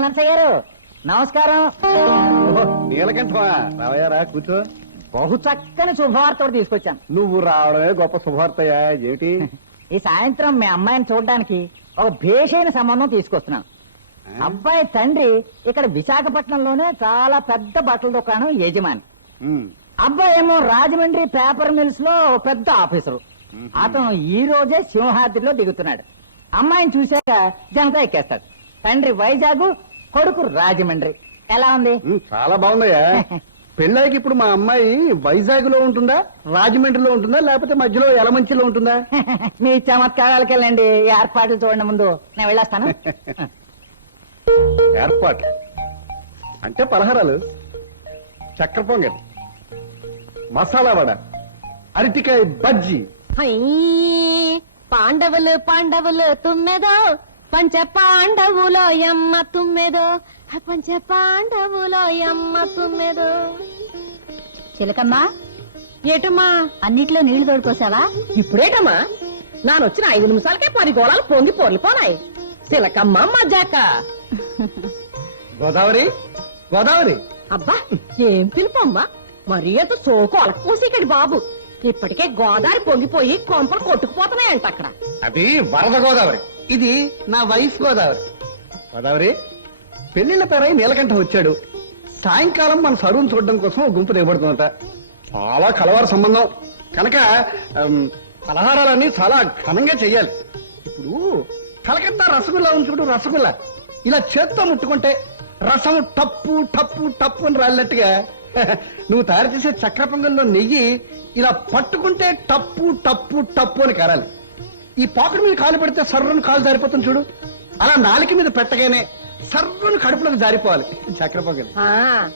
నరసయ్య గారు. నమస్కారం. నీలకంఠమా? రావయ్యారా కూర్చో. బహు చక్కని శుభవార్త తీసుకొచ్చాను. నువ్వు రావడమే గొప్ప శుభవార్తయ్యా ఏమిటి? ఈ సాయంత్రం మీ అమ్మాయిని చూడడానికి ఒక భేషైన సంబంధం తీసుకొస్తున్నాను. అబ్బాయి తండ్రి ఇక్కడ విశాఖపట్నంలోనే చాలా పెద్ద బట్టల దుకాణం యజమాని. అబ్బాయి ఏమో రాజమండ్రి పేపర్ మిల్స్లో పెద్ద ఆఫీసరు. అతను ఈ రోజే సింహాద్రిలో దిగుతున్నాడు. అమ్మాయిని చూశాక జనతా ఎక్కేస్తాడు. తండ్రి వైజాగ్ కొడుకు రాజమండ్రి. ఎలా ఉంది? చాలా బాగుందయ్యా. పెళ్ళాయికి ఇప్పుడు మా అమ్మాయి వైజాగ్లో ఉంటుందా? రాజమండ్రిలో ఉంటుందా? లేకపోతే మధ్యలో యలమంచిలో ఉంటుందా? మీ చమత్కారాలకి వెళ్ళండి. ఏర్పాట్లు చూడండి ముందు. నేను వెళ్ళొస్తాను. ఏర్పాటు అంటే పలహారాలు. చక్కెర పొంగల్. మసాలా వడ. అరటికాయ బజ్జీ. పాండవులు పాండవులు తుమ్మెదో పంచ పాండవులో ఎమ్మ తుమ్మెదో పంచ పాండవులో ఎమ్మ తుమ్మెదో. చిలకమ్మా ఏటమ్మా? అన్నిట్లో నీళ్ళు తోడుకోసావా? ఇప్పుడేటమ్మా? నానొచ్చిన ఐదు నిమిషాలకే పది గోళాలు పొంగి పొర్లిపోనాయి. సిలకమ్మ మజాక. గోదావరి గోదావరి. అబ్బా ఏం పిలుపమ్మా? మరీ అంత సోకు అలకపోసికడి బాబు. ఇప్పటికే గోదావరి పొంగిపోయి కొంపలు కొట్టుకుపోతున్నాయంట అక్కడ. అది వరద గోదావరి. ఇది నా వైఫ్ గోదావరి. గోదావరి పెళ్ళిళ్ళ పేరై నీలకంఠ వచ్చాడు. సాయంకాలం మన సరువును చూడడం కోసం గుంపు దిగబడుతుందట చాలా కలవారు సంబంధం. కనుక పలహారాలన్నీ చాలా ఘనంగా చెయ్యాలి. ఇప్పుడు కలకత్తా రసగుల్లా ఉంచుకుంటూ రసగుల్లా. ఇలా చేత్తో ముట్టుకుంటే రసం టప్పు టప్పు టప్పు అని రాలినట్టుగా. నువ్వు తయారు చేసే చక్ర పొంగల్లో నెయ్యి ఇలా పట్టుకుంటే టప్పు టప్పు టప్పు అని కారాలి. ఈ పాకెట్ మీద కాలు పెడితే సర్రును కాలు జారిపోతుంది చూడు. అలా నాలుక మీద పెట్టగానే సర్రును కడుపులోకి జారిపోవాలి. చక్కెర పొగలు. ఆ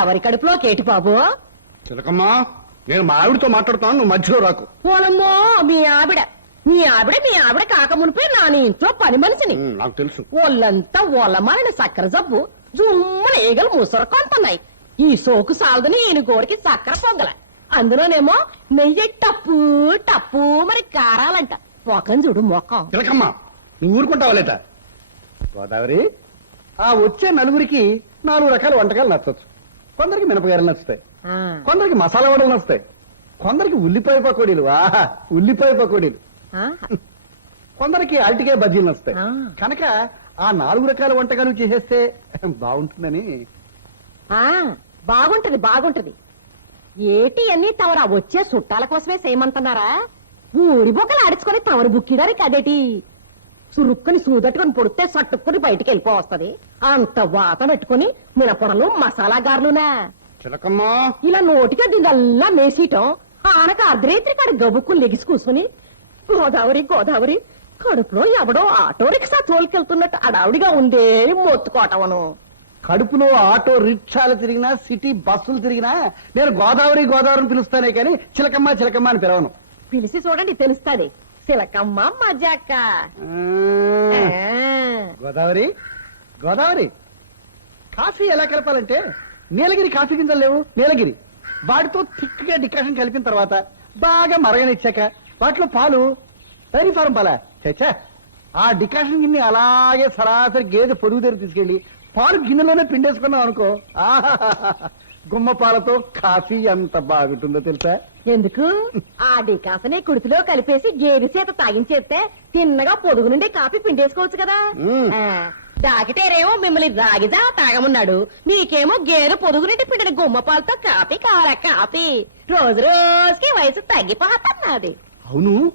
ఎవరి కడుపులో కేటి బాబు? చిలకమ్మా నేను మా ఆవిడతో మాట్లాడుతాను నువ్వు మధ్యలో రాకు. ఓలమ్మో మీ ఆవిడ. మీ ఆవిడ మీ ఆవిడ కాక మునిపే నా నీ ఇంట్లో పని మనిషిని. ఉమ్, నాకు తెలుసు. ఒళ్ళంతా ఒళ్ళమారిన సక్కర జబ్బు. జుమ్మన ఈగలు ముసరకొంటున్నాయి. ఈ సోకు సాలదని ఈయన గోరికి చక్కెర పొంగల. అందులోనేమో నెయ్యి టప్పు టప్పు మరి కారాలంట. మొఖం. చూడు మొఖం నువ్వు ఊరుకుంటావా లేదా? గోదావరి ఆ వచ్చే నలుగురికి నాలుగు రకాల వంటకాలు నచ్చచ్చు. కొందరికి మినపగాయలు నచ్చుతాయి. కొందరికి మసాలా వడలు నచ్చుతాయి. కొందరికి ఉల్లిపాయ పకోడీలు ఆహా ఉల్లిపాయ పకోడీలు. కొందరికి అరటికాయ బజ్జీలు నచ్చుతాయి. కనుక ఆ నాలుగు రకాల వంటకాలు చేసేస్తే బాగుంటుందని. ఆ, బాగుంటది బాగుంటది. ఏటి అన్ని తమరా వచ్చే చుట్టాల కోసమే చేయమంటున్నారా? ఊరి బొక్కలు ఆడించుకొని తమరు బుక్కిదారి కదేటి? సురుక్కుని సూదట్టుకుని పొడితే సట్టుకుని బయటికి వెళ్ళిపోవస్తది అంత వాత పెట్టుకుని మినపొడలు మసాలా గార్లునా? చిలకమ్మా. ఇలా నోటికి దిగల్లా మేసీయటం ఆనక అర్ధరేత్రి కాడ గబుక్కు లెగిసి కూసుకుని గోదావరి గోదావరి కడుపులో ఎవడో ఆటో రిక్షా తోలుకెళ్తున్నట్టు అడావిడిగా ఉందే మొత్తుకోవటమను కడుపులో ఆటో రిక్షాలు తిరిగినా సిటీ బస్సులు తిరిగినా నేను గోదావరి గోదావరిని పిలుస్తానే కానీ చిలకమ్మ చిలకమ్మ అని పిలవను. పిలిచి చూడండి తెలుస్తాది. సిలకమ్మ మజాక. ఆ, గోదావరి గోదావరి. కాఫీ ఎలా కలపాలంటే నీలగిరి కాఫీ గింజలు లేవు నీలగిరి. వాటితో థిక్గా డికాషన్ కలిపిన తర్వాత బాగా మరగనిచ్చాక వాటిలో పాలు డైరీ ఫారం పాలా. చచ్చా ఆ డికాషన్ గిన్నె అలాగే సరాసరి గేదె పొరుగు దగ్గర తీసుకెళ్ళి పాలు గిన్నెలోనే పిండేసుకున్నాం అనుకో. ఆహాహాహా. గుమ్మ పాలతో కాఫీ ఎంత బాగుంటుందో తెలుసా? ఎందుకు? ఆ డికాసనే కుడితిలో కలిపేసి గేదె చేత తాగించేస్తే తిన్నగా పొదుగు నుండి కాఫీ పిండేసుకోవచ్చు కదా. మ్మ్. ఆ, మిమ్మల్ని రాగిదా తాగమన్నాడు. మీకేమో గేదె పొదుగు నుండి పిండిన గుమ్మ పాలతో కాఫీ కావాలా కాఫీ. రోజు రోజుకి వయసు తగ్గిపోతున్నది అవును.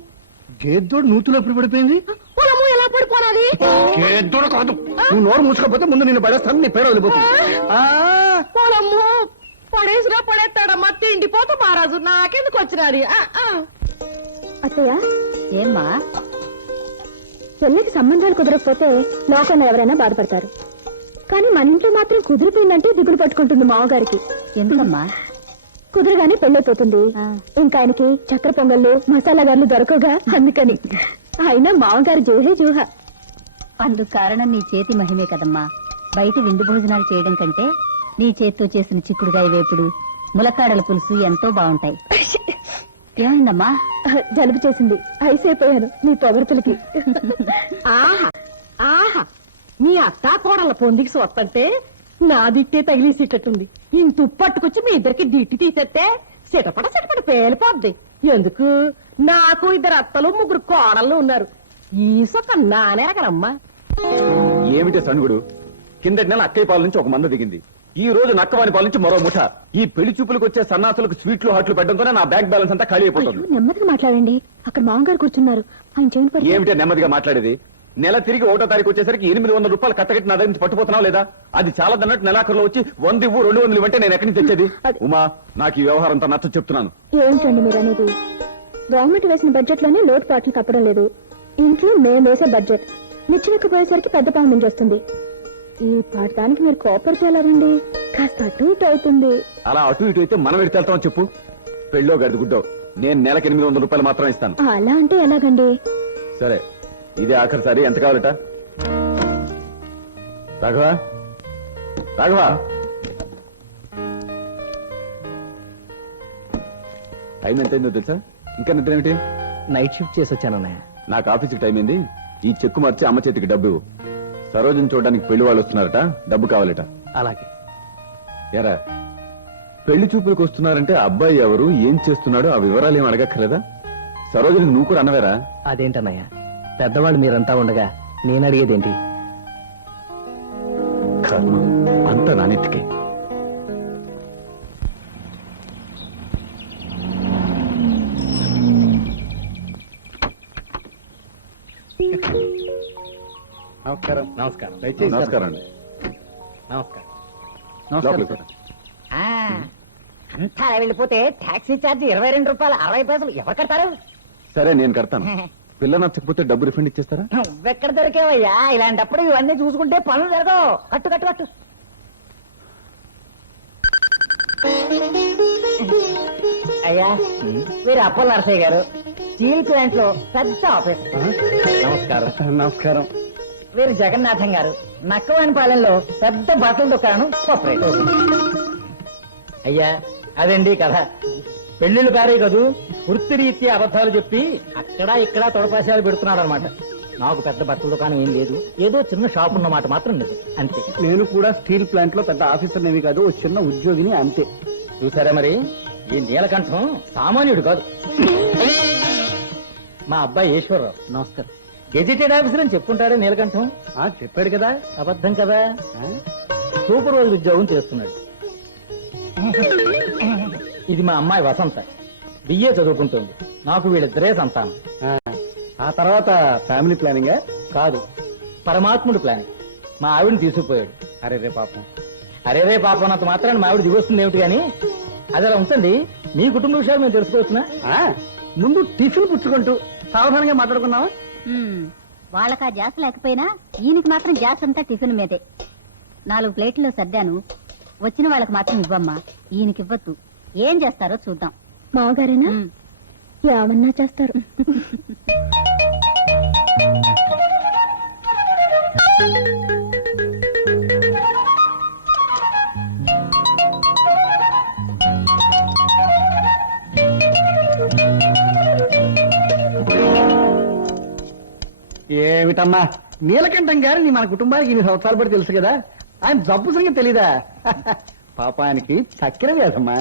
గేద్దోడు నూతులో ఎప్పుడు పడిపోయింది? పొలము ఎలా పడిపోనాది? గేద్దోడు కాదు. నువ్వు నోరు మూసుకోకపోతే ముందు నిన్ను పడేస్తాను నీ పేడ వదిలిపోతుంది. ఆ, పొలము. పడేసినా పడేస్తాడమ్మా తిండిపోతూ మహారాజు నాకెందుకు వచ్చినది. అత్తయ్య ఏమ్మా? చెల్లికి సంబంధాలు కుదరకపోతే లోకంలో ఎవరైనా బాధపడతారు. కానీ మన ఇంట్లో మాత్రం కుదిరిపోయిందంటే దిగులు పట్టుకుంటుంది మామగారికి. ఎందుకమ్మా? కుదురుగానే పెళ్ళైపోతుంది. ఇంకా ఆయనకి చక్కెర పొంగళ్ళు మసాలా గారులు దొరకగా అందుకని. అయినా మామగారి జూహే జూహ. అందుకు కారణం నీ చేతి మహిమే కదమ్మా. బయట విందు భోజనాలు చేయడం కంటే నీ చేత్తో చేసిన చిక్కుడుగాయ వేపుడు ములక్కాడల పులుసు ఎంతో బాగుంటాయి. ఏమైందమ్మా? జలుబు చేసింది. ఐసైపోయాను నీ పొగడతలకి. ఆహా ఆహా. మీ అత్తా కోడల పొందికి సొత్తంటే నా దిట్టే తగిలేసేటట్టుంది. ఇంత పట్టుకొచ్చి మీ ఇద్దరికి దిట్టి తీసేస్తే సిటపడ సిటపడ పేలిపోద్ది. ఎందుకు? నాకు ఇద్దరు అత్తలు ముగ్గురు కోడళ్ళు ఉన్నారు. ఈ సొక్క నానేరగనమ్మా ఏమిటి సణుగుడు? కిందటి నెల అక్కయ్య పాల నుంచి ఒక మంద దిగింది. ఈ రోజు నక్కవాని పాల నుంచి మరో ముఠ. ఈ పెళ్ళి చూపులకు వచ్చే సన్నాసులకు స్వీట్లు హాట్లు పెట్టడంతోనే నా బ్యాంక్ బ్యాలెన్స్ అంతా ఖాళీ అయిపోతుంది. నెమ్మదిగా మాట్లాడండి. అక్కడ మామగారు కూర్చున్నారు. ఆయన చెవిని ఏమిటి నెమ్మదిగా మాట్లాడేది? నెల తిరిగి ఒకటో తారీఖు వచ్చేసరికి ఎనిమిది వందల రూపాయలు కట్టగట్టి నా దగ్గర నుంచి పట్టుపోతున్నావు లేదా? అది చాలా దన్నట్టు నెలాఖరులో వచ్చి వంద ఇవ్వు రెండు వందలు ఇవ్వంటే నేను ఎక్కడి నుంచి తెచ్చేది? ఉమా నాకు ఈ వ్యవహారం అంతా నచ్చ చెప్తున్నాను. ఏంటండి మీరు అనేది? గవర్నమెంట్ వేసిన బడ్జెట్లోనే లోటుపాట్లు తప్పడం లేదు. ఇంట్లో మేము వేసే బడ్జెట్. నిచ్చినకపోయేసరికి పెద్ద పాము నుంచి వస్తుంది ఈ పాఠానికి మీరు కోపడితే ఎలాగండి? కాస్త అటు ఇటు అవుతుంది. అలా అటు ఇటు అయితే మనం ఎడితే వెళ్తామని చెప్పు. పెళ్ళో గడిది గుడ్డో. నేను నెలకు ఎనిమిది వందల రూపాయలు మాత్రం ఇస్తాను. అలా అంటే ఎలాగండి? సరే ఇదే ఆఖరిసారి ఎంత కావాలట? రాఘవా? రాఘవా? టైం ఎంత అయిందో తెలుసా? ఇంకా నిద్ర ఏమిటి? నైట్ షిఫ్ట్ చేసి వచ్చానన్నయ్య నాకు ఆఫీస్కి టైం అయింది ఈ చెక్కు మార్చి అమ్మ చేతికి డబ్బు ఇవ్వు. సరోజని చూడడానికి పెళ్ళి వాళ్ళు వస్తున్నారట డబ్బు కావాలట. అలాగే. ఎరా పెళ్ళి చూపులకు వస్తున్నారంటే అబ్బాయి ఎవరు ఏం చేస్తున్నాడో ఆ వివరాలు ఏం అడగక్కర్లేదా? సరోజనికి నువ్వు కూడా అన్నవేరా? అదేంటన్నయ్య? పెద్దవాళ్ళు మీరంతా ఉండగా నేను అడిగేదేంటి? కర్మ అంత నానెత్తికే. నమస్కారం. నమస్కారం. దయచేసి నమస్కారం అండి నమస్కారం. అంతా వెళ్ళిపోతే టాక్సీ ఛార్జ్ ఇరవై రెండు రూపాయలు అరవై పైసలు ఎవరు కడతారు? సరే నేను కడతాను. పిల్ల నచ్చకపోతే డబ్బు రిఫండ్ ఇచ్చేస్తారా? నువ్వెక్కడ దొరికేవయ్యా? ఇలాంటప్పుడు ఇవన్నీ చూసుకుంటే పనులు జరగవు. కట్టు కట్టు కట్టు. అయ్యా వీరు అప్పల నరసయ్య గారు. స్టీల్ ప్లాంట్లో పెద్ద ఆఫీస్. నమస్కారం. నమస్కారం. వీరు జగన్నాథం గారు. నక్కవానిపాలెంలో పెద్ద బట్టల దుకాణం సపరేట్ అయ్యా అదండి కథ. పెళ్ళిళ్ళు కారే కదూ? వృత్తిరీత్యా అబద్ధాలు చెప్పి అక్కడ ఇక్కడ తొడపాశాలు పెడుతున్నాడు అనమాట నాకు పెద్ద బట్టల దుకాణం ఏం లేదు. ఏదో చిన్న షాప్ ఉన్నమాట మాత్రం లేదు. అంతే. నేను కూడా స్టీల్ ప్లాంట్లో పెద్ద ఆఫీసర్ ఏమి కాదు ఓ చిన్న ఉద్యోగిని అంతే. చూసారా మరి? ఈ నీలకంఠం సామాన్యుడు కాదు. మా అబ్బాయి ఈశ్వరరావు. నమస్కారం. గెజిటెడ్ ఆఫీసర్ అని చెప్పుకుంటాడే నీలకంఠం? ఆ చెప్పాడు కదా. అబద్ధం కదా. ఆ? సూపర్వైజర్ ఉద్యోగం చేస్తున్నాడు. ఇది మా అమ్మాయి వసంత. బిఏ చదువుకుంటుంది. నాకు వీళ్ళిద్దరే సంతానం. ఆ. ఆ తర్వాత ఫ్యామిలీ ప్లానింగ్ కాదు పరమాత్ముడు ప్లానింగ్ మా ఆవిడని తీసుకుపోయాడు. అరే రే పాపం. అరే రే పాపం అంత మాత్రాన్ని మా ఆవిడ దిగొస్తుంది ఏమిటి కానీ అది అలా ఉంచండి. మీ కుటుంబ విషయాలు మేము తెలుసుకోవచ్చునా? ముందు టిఫిన్ పుచ్చుకుంటూ సావధానంగా మాట్లాడుకున్నావా వాళ్ళకా జాస్ లేకపోయినా ఈయనకి మాత్రం జాస్ అంతా టిఫిన్ మీదే. నాలుగు ప్లేట్లో సర్దాను. వచ్చిన వాళ్ళకి మాత్రం ఇవ్వమ్మా. ఈయనకి ఇవ్వద్దు ఏం చేస్తారో చూద్దాం. మామగారేనా. ఏమన్నా చేస్తారు. అమ్మా నీలకంఠం గారిని మన కుటుంబానికి ఇన్ని సంవత్సరాలు పడి తెలుసు కదా. ఆయన జబ్బు సంగతి తెలీదా? పాపానికి చక్కెర వ్యాధమ్మా